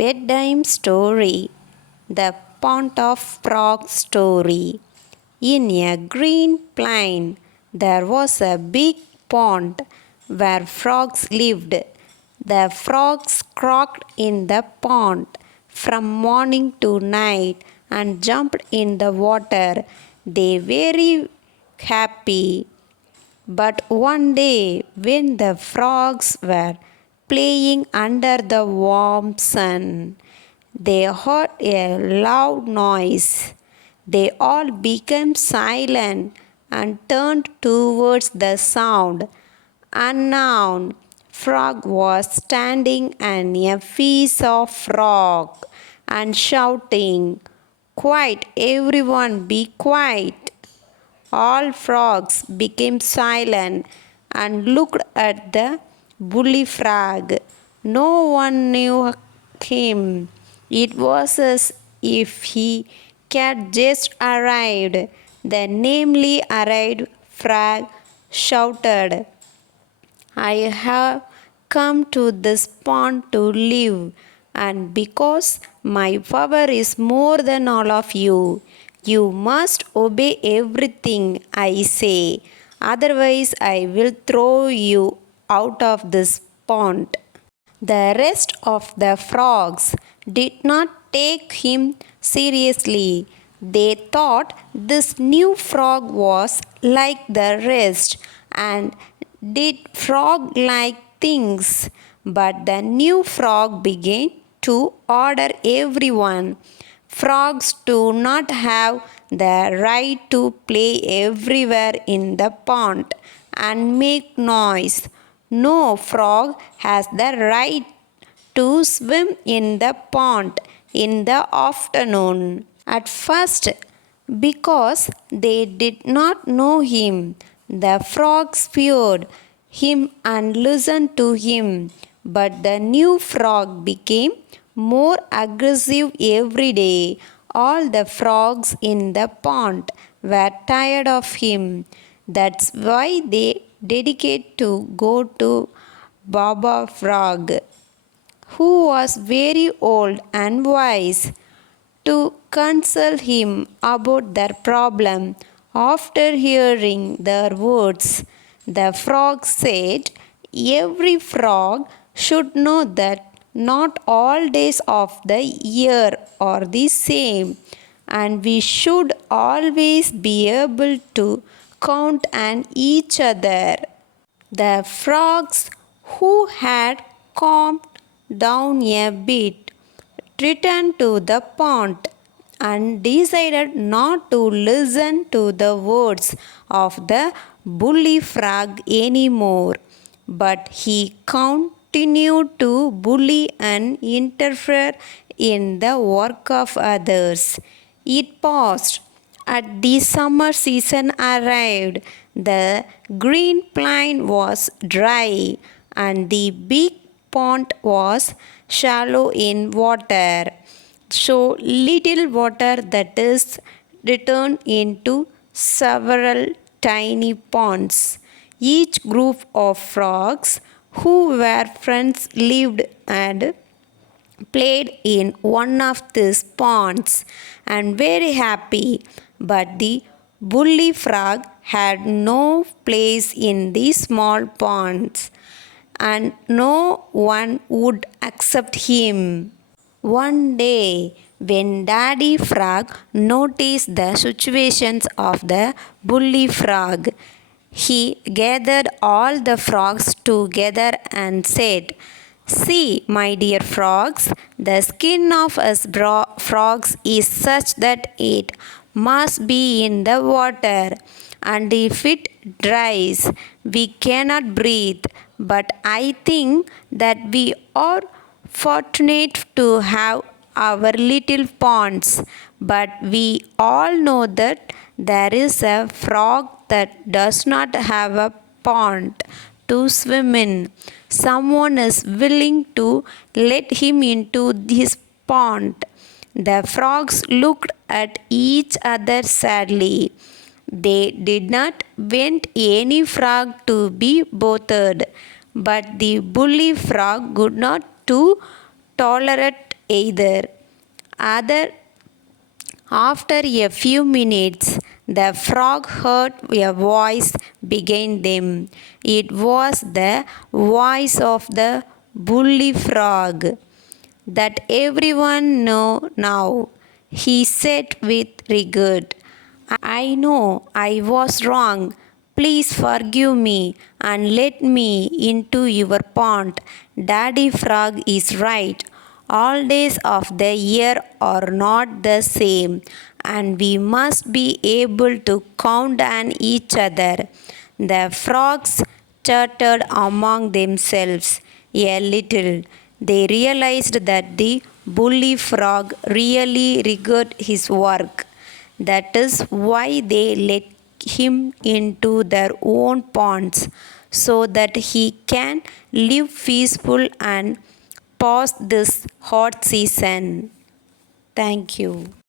Bedtime story. The Pond of Frog story. In a green plain, there was a big pond where frogs lived. The frogs croaked in the pond from morning to night and jumped in the water. They were very happy. But one day, when the frogs were playing under the warm sun, they heard a loud noise. They all became silent and turned towards the sound. Unknown frog was standing on a piece of rock and shouting, "Quiet, everyone, be quiet." All frogs became silent and looked at the bully frog. No one knew him. It was as if he had just arrived. The namely arrived frog shouted, "I have come to this pond to live, and because my power is more than all of you, you must obey everything I say, otherwise, I will throw you out of this pond." The rest of the frogs did not take him seriously. They thought this new frog was like the rest and did frog like things. But the new frog began to order everyone. Frogs do not have the right to play everywhere in the pond and make noise. No frog has the right to swim in the pond in the afternoon. At first, because they did not know him, the frogs feared him and listened to him. But the new frog became more aggressive every day. All the frogs in the pond were tired of him. That's why they dedicated to go to Baba Frog, who was very old and wise, to console him about their problem. After hearing their words, the frog said, "Every frog should know that not all days of the year are the same, and we should always be able to count on each other." The frogs, who had calmed down a bit, returned to the pond and decided not to listen to the words of the bully frog anymore. But he continued to bully and interfere in the work of others. It passed. At the summer season arrived. The green plain was dry and the big pond was shallow in water. So little water that is returned into several tiny ponds. Each group of frogs who were friends lived and played in one of these ponds and very happy. But the bully frog had no place in the small ponds, and no one would accept him. One day, when Daddy Frog noticed the situations of the bully frog, he gathered all the frogs together and said, "See, my dear frogs, the skin of us frogs is such that it must be in the water, and if it dries, we cannot breathe. But I think that we are fortunate to have our little ponds. But we all know that there is a frog that does not have a pond to swim in. Someone is willing to let him into his pond." The frogs looked at each other sadly. They did not want any frog to be bothered, but the bully frog could not to tolerate either. Other After a few minutes, the frog heard a voice behind them. It was the voice of the bully frog that everyone know now. He said with regret, I know I was wrong. Please forgive me and let me into your pond. Daddy Frog is right. All days of the year are not the same, and we must be able to count on each other. The frogs chattered among themselves a little. They realized that the bully frog really regarded his work. That is why they let him into their own ponds so that he can live peaceful and pass this hot season. Thank you.